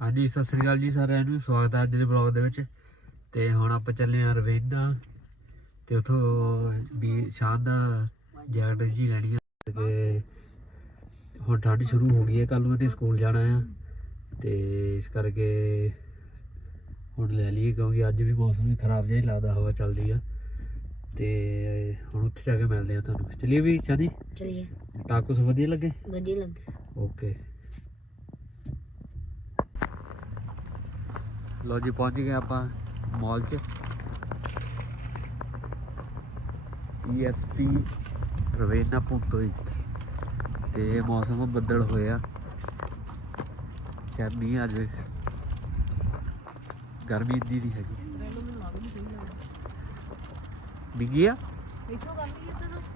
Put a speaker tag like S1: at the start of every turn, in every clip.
S1: ਹਾਂਜੀ ਸਤਿ ਸ੍ਰੀ ਅਕਾਲ ਜੀ ਸਾਰਿਆਂ ਨੂੰ ਸਵਾਗਤ ਹੈ ਅੱਜ ਦੇ ਬਲੌਗ ਦੇ ਵਿੱਚ। ਤੇ ਹੁਣ ਆਪਾਂ ਚੱਲੇ ਆ ਰਵੇਨਾ। ਤੇ ਉਥੋਂ ਵੀ ਸ਼ਾਨ ਦਾ ਜੈਕਟ ਜੀ ਲੈਣੀ ਆ। ਤੇ ਹੁਣ ਠੰਡ ਸ਼ੁਰੂ ਹੋ ਗਈ ਹੈ ਕੱਲ ਨੂੰ ਤੇ ਸਕੂਲ ਜਾਣਾ ਆ। ਤੇ ਇਸ ਕਰਕੇ ਹੁਣ ਲੈ ਲਈਏ ਕਿਉਂਕਿ ਅੱਜ ਵੀ ਮੌਸਮ ਵੀ ਖਰਾਬ ਜਿਹਾ ਹੀ ਲੱਗਦਾ ਹਵਾ ਚੱਲਦੀ ਆ। ਤੇ ਹੁਣ ਉੱਥੇ ਜਾ ਕੇ ਮਿਲਦੇ ਆ ਤੁਹਾਨੂੰ। ਚਲਿਏ ਵੀ ਸ਼ਾਨੀ?
S2: ਚਲਿਏ।
S1: ਟਾਕੋਸ ਵਧੀਆ ਲੱਗੇ?
S2: ਵਧੀਆ ਲੱਗੇ।
S1: ਓਕੇ ਲੋ ਜੀ, ਪਹੁੰਚ ਗਏ ਆਪਾਂ ਮਾਲ 'ਚ। ESP ਰਵੇਨਾ ਪੁੰਤੋਈ ਤੇ ਮੌਸਮ ਬੱਦਲ ਹੋਇਆ। ਸ਼ਾਇਦ ਮੀਂਹ ਆ ਜਾਵੇ ਗਰਮੀ ਇੰਨੀ ਨਹੀਂ ਹੈਗੀ। ਡਿੱਗੀ ਆ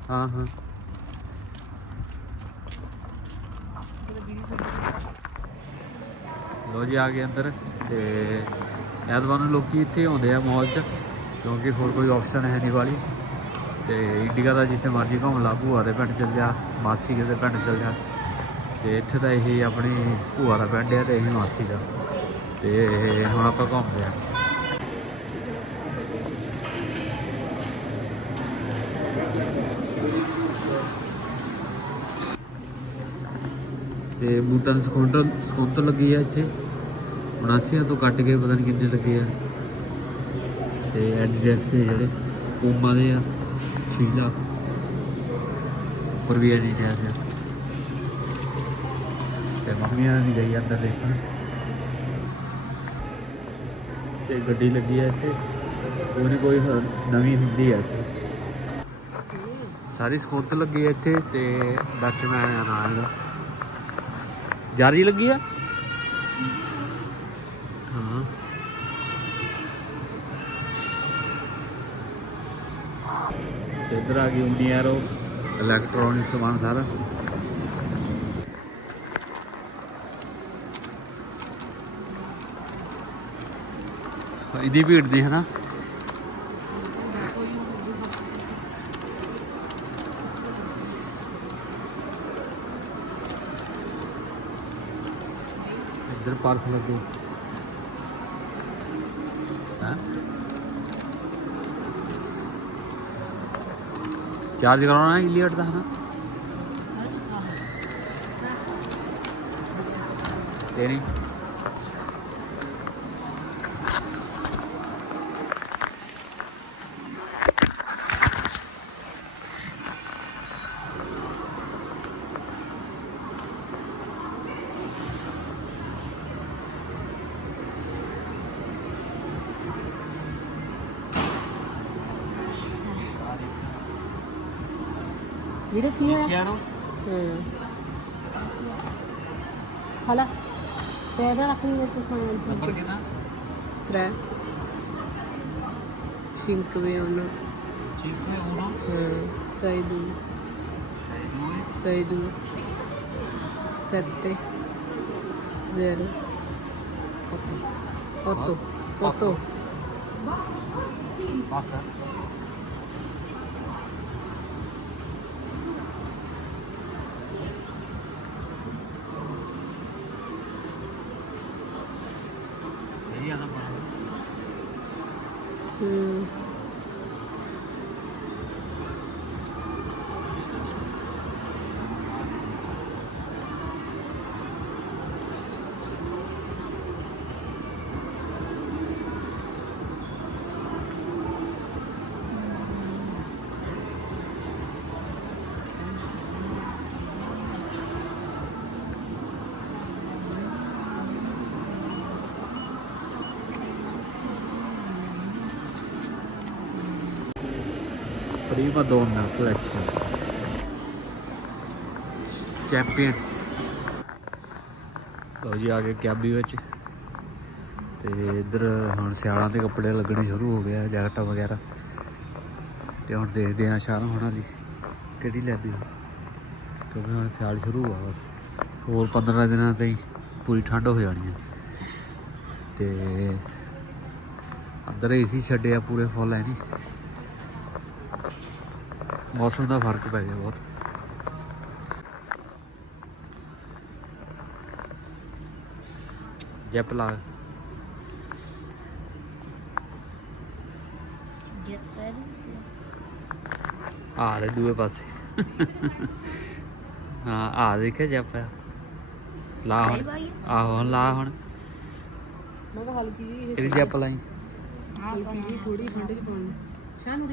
S1: ਹਾਂ ਹਾਂ। ਲੋ ਜੀ, ਆ ਗਏ ਅੰਦਰ ਤੇ ਐਤਵਾਰ ਨੂੰ ਲੋਕੀ ਇੱਥੇ ਆਉਂਦੇ ਆ ਮਾਲ 'ਚ, ਕਿਉਂਕਿ ਹੋਰ ਕੋਈ ਆਪਸ਼ਨ ਹੈ ਨਹੀਂ ਵਾਲੀ ਤੇ ਇੰਡੀਆ ਦਾ ਜਿੱਥੇ ਮਰਜ਼ੀ ਘੁੰਮ ਲਾ, ਭੂਆ ਦੇ ਪਿੰਡ ਚੱਲ ਜਾ, ਮਾਸੀ ਦੇ ਪਿੰਡ ਚੱਲ ਜਾ। ਤੇ ਇੱਥੇ ਤਾਂ ਇਹ ਆਪਣੀ ਭੂਆ ਦਾ ਪਿੰਡ ਹੈ ਤੇ ਇਹ ਮਾਸੀ ਦਾ। ਤੇ ਹੁਣ ਆਪਾਂ ਘੁੰਮਦੇ ਆ। ਤੇ ਬੂਟਾਂ ਦੀ ਸਕੌਂਟਰ ਸਕੌਂਟਰ ਲੱਗੀ ਆ ਇੱਥੇ। 79 ਤੋਂ ਕੱਟ ਕੇ ਪਤਾ ਨਹੀਂ ਕਿੰਨੇ ਲੱਗੇ ਆ। ਤੇ ਐਡਰੈਸ ਦੇ ਜਿਹੜੇ ਪੂਮਾ ਦੇ ਆ, ਸ਼ੀਲਾ। ਪਰ ਵੀ ਐਡਰੈਸ ਆ। ਤੇ ਮੰਮੀ ਨਹੀਂ ਗਈ ਅੰਦਰ ਦੇਖਣ। ਤੇ ਗੱਡੀ ਲੱਗੀ ਆ ਇੱਥੇ। ਕੋਈ ਨਾ ਕੋਈ ਨਵੀਂ ਹੁੰਦੀ ਆ ਇੱਥੇ। ਸਾਰੀ ਸਕੌਂਟਰ ਲੱਗੀ ਆ ਇੱਥੇ ਤੇ ਡੱਚਮੈਨ ਆ ਨਾਲ। ਇਹਦਾ ਜਾਰੀ ਲੱਗੀ ਆ? ਹਾਂ। ਤੇ ਇੱਧਰ ਆ ਗਈ ਉਨੀ ਯਾਰੋ ਇਲੈਕਟ੍ਰੋਨਿਕ ਸਮਾਨ ਸਾਰਾ। ਇਹਦੀ ਭੀੜ ਦੀ ਹੈ ਨਾ? ਇੱਧਰ ਪਾਰਸ ਲੱਗੇ ਹਾਂ? ਚਾਰਜ ਕਰਾਉਣਾ ਹੈ ਇਲੀਅਟ ਦਾ ਹੈ ਨਾ ਤੇਰੀ
S2: Mira aqui, ó. Olha. Pega na
S1: comida
S2: do
S1: pão.
S2: Tre. Cinque uno.
S1: Cinque
S2: uno? Sei
S1: dois,
S2: Sei dois, Sette. Zero. Otto. Otto.
S1: Otto.
S2: Basta.
S1: Prima donna collection. Champion ਲੋ ਜੀ, ਆ ਗਏ ਕੈਬੀ ਵਿੱਚ। ਤੇ ਇੱਧਰ ਹੁਣ ਸਿਆਲਾਂ ਦੇ ਕੱਪੜੇ ਲੱਗਣੇ ਸ਼ੁਰੂ ਹੋ ਗਏ ਆ, ਜੈਕਟਾਂ ਵਗੈਰਾ। ਤੇ ਹੁਣ ਦੇਖਦੇ ਆ ਸ਼ਾਰਾਂ ਹੋਣਾ ਦੀ ਕਿਹੜੀ ਲੈਂਦੀ ਕਿਉਂਕਿ ਹੁਣ ਸਿਆਲ ਸ਼ੁਰੂ ਆ ਬਸ। ਹੋਰ 15 ਦਿਨਾਂ ਤਾਈਂ ਪੂਰੀ ਠੰਡ ਹੋ ਜਾਣੀ ਹੈ ਤੇ ਅੰਦਰ ਏਸੀ ਛੱਡਿਆ ਪੂਰੇ ਫੁੱਲ ਹੈ ਨਹੀਂ ਮੌਸਮ ਦਾ ਫ਼ਰਕ ਪੈ ਗਿਆ ਬਹੁਤ। ਜੈਪ ਲਾ। ਆ ਦੇ ਦੂਏ ਪਾਸੇ। ਹਾਂ ਆ ਦੇਖਿਆ ਜੈਪ ਲਾ ਹੁਣ। ਆਹੋ ਹੁਣ ਲਾ ਹੁਣ।
S2: ਮੈਂ ਤਾਂ ਹਲਕੀ ਜੀ
S1: ਇਹਦੀ ਜੈਪ ਲਾਈ।
S2: ਹਲਕੀ ਜੀ ਥੋੜੀ ਠੰਡ ਚ ਪਾਉਣੀ। ਸ਼ਾਨ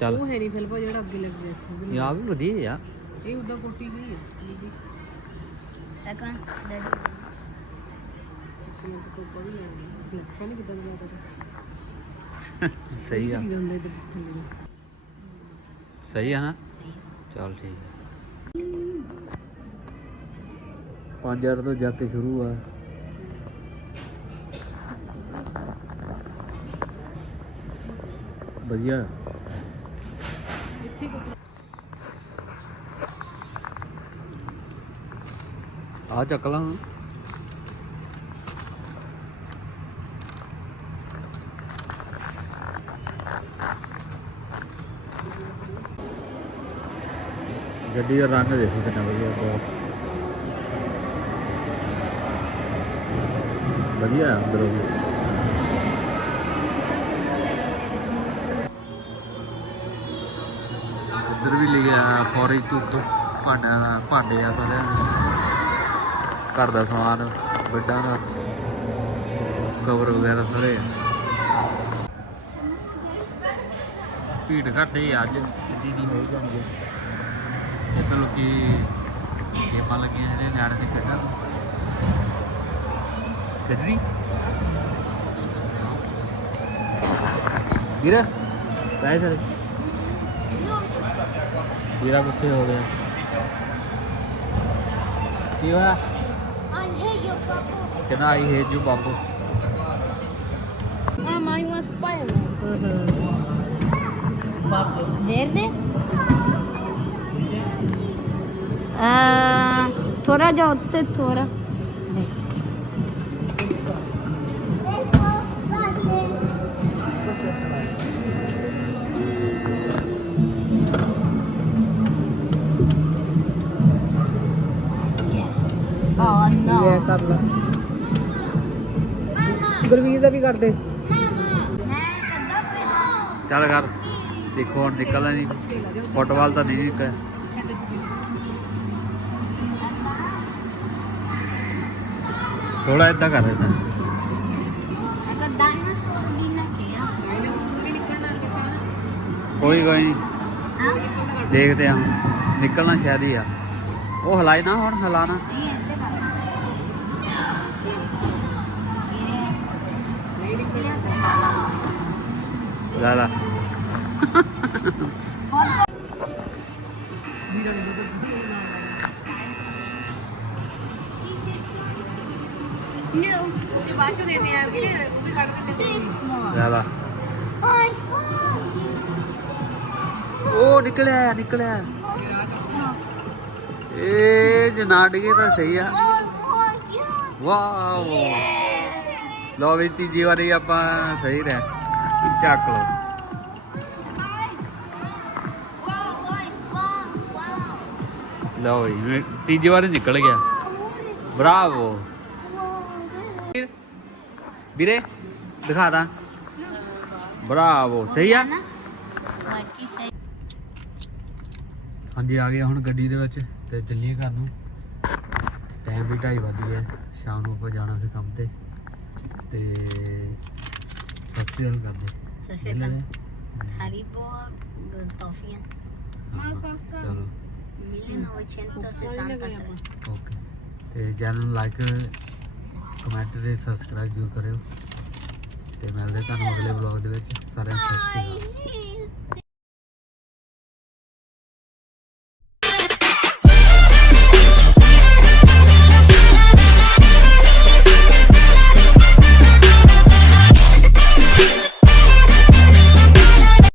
S1: ਚੱਲ।
S2: ਉਹ ਹੈ ਨਹੀਂ ਫਿਲਪਾ ਜਿਹੜਾ ਅੱਗੇ ਲੱਗ ਗਿਆ ਸੀ
S1: ਯਾ ਵੀ ਵਧੀਆ ਯਾ
S2: ਇਹ ਉਦਾਂ ਕੋਟੀ ਨਹੀਂ ਹੈ
S3: then
S2: ਮੈਂ ਤਾਂ ਲੱਛਾ ਨਹੀਂ ਕਿਦਾਂ ਗਿਆ ਤਾਂ
S1: ਸਹੀ ਆ।
S2: ਕੀ ਹੁੰਦਾ ਇਹ ਥੱਲੇ।
S1: ਸਹੀ ਆ ਨਾ? ਚੱਲ ਠੀਕ ਆ। 5000 ਤੋਂ ਜਾ ਕੇ ਸ਼ੁਰੂ ਆ। ਵਧੀਆ। ਆ ਚੱਕ ਲਾ। ਗੱਡੀ ਦਾ ਰੰਗ ਦੇਖੋ ਕਿੰਨਾ ਵਧੀਆ ਬਹੁਤ। ਵਧੀਆ ਅੰਦਰੋਂ ਇੱਧਰ ਵੀ ਲਿਖਿਆ ਫੋਰੇਜ ਤੋਂ ਤੋਂ ਭਾਂਡਿਆਂ ਦਾ, ਭਾਂਡੇ ਆ ਸਾਰਿਆਂ ਦੇ। ਘਰ ਦਾ ਸਮਾਨ, ਵੱਡਾ ਦਾ ਕਵਰ ਵਗੈਰਾ ਸਾਰੇ। ਭੀੜ ਘੱਟ ਹੀ ਅੱਜ ਇੱਦੀ ਦੀ ਹੋਈ ਜਾਂਦੀ ਹੈ ਇੱਕ ਲੋਕੀ ਗੇਮਾਂ ਲੱਗੀਆਂ ਜਿਹੜੇ ਨਿਆਣੇ ਦੇ ਖੇਡਣ ਖੇਡਣੀ? ਵੀਰ ਪੈ ਸਾਰੇ ਵੀਰਾ ਗੁੱਸੇ ਹੋ ਗਿਆ ਕੀ ਹੋਇਆ
S3: I hate your papa.
S1: ਕਹਿੰਦਾ ਆਈ ਹੇਟ ਯੂ ਬਾਪੂ
S3: Ah, mine was Spider-Man.
S2: ਬਾਪ
S3: Verde? Ah, थोड़ा जाओ उत्ते थोड़ा
S1: ਚੱਲ ਕਰ। ਦੇਖੋ ਹੁਣ ਨਿਕਲਦਾ ਨਹੀਂ ਫੁੱਟਬਾਲ ਤਾਂ ਨਹੀਂ ਨਿਕਲ ਥੋੜਾ ਇਦਾਂ ਕਰ
S3: ਦਿੰਦਾ
S1: ਕੋਈ ਕੋਈ ਦੇਖਦੇ ਆ। ਨਿਕਲਣਾ ਸ਼ਾਇਦ ਹੀ ਆ। ਉਹ ਹਲਾਏ ਨਾ ਹੁਣ ਹਲਾਣਾ ਲੈ ਲੈ
S2: ਵੀਰਾ ਨੇ ਦੁੱਧ
S3: No.
S2: ਬਾਅਦ ਚ ਦੇ ਦੇ ਆ ਵੀਰੇ ਉਹ ਵੀ ਕੱਢ ਦਿੰਦੇ
S3: This one.
S1: ਲੈ ਲੈ
S3: I found.
S1: ਉਹ ਨਿਕਲਿਆ ਨਿਕਲਿਆ ਇਹ ਜੇ ਨਾ ਡਿਗੇ ਤਾਂ ਸਹੀ ਆ
S3: Oh my god.
S1: ਵਾਓ ਲੋ ਵੀ ਤੀਜੀ ਵਾਰੀ ਆਪਾਂ ਸਹੀ ਰਹਿ ਚੱਕ ਲੋ ਲਓ ਜੀ ਤੀਜੀ ਵਾਰੀ ਨਿਕਲ ਗਿਆ। ਬਰਾਵੋ।
S3: Wow.
S1: ਵੀਰੇ, ਦਿਖਾ ਦਾਂ ਬਰਾਵੋ, ਸਹੀ ਆ? ਹਾਂਜੀ, ਆ ਗਏ ਹੁਣ ਗੱਡੀ ਦੇ ਵਿੱਚ ਤੇ ਚੱਲੀਏ ਘਰ ਨੂੰ। ਟਾਈਮ ਵੀ 2:30 ਵੱਜ ਗਿਆ ਸ਼ਾਮ ਨੂੰ ਆਪਾਂ ਜਾਣਾ ਫਿਰ ਕੰਮ ਤੇ। ਤੇ ਸਤਿ ਸ਼੍ਰੀ ਅਕਾਲ ਕਰਦੇ
S3: So she
S1: ਮਿਲ
S3: can
S1: ਲੈ।
S3: Haribo the toffee.
S1: ਹਾਂ, ਚਲੋ
S3: 1963.
S1: ਓਕੇ ਤੇ ਚੈਨਲ ਨੂੰ ਲਾਈਕ ਕਮੈਂਟ ਤੇ ਸਬਸਕ੍ਰਾਈਬ ਜ਼ਰੂਰ ਕਰਿਓ ਤੇ ਮਿਲਦੇ ਤੁਹਾਨੂੰ ਅਗਲੇ ਵਲੌਗ ਦੇ ਵਿੱਚ ਸਾਰਿਆਂ ਨੂੰ ਸਤਿ ਸ਼੍ਰੀ ਅਕਾਲ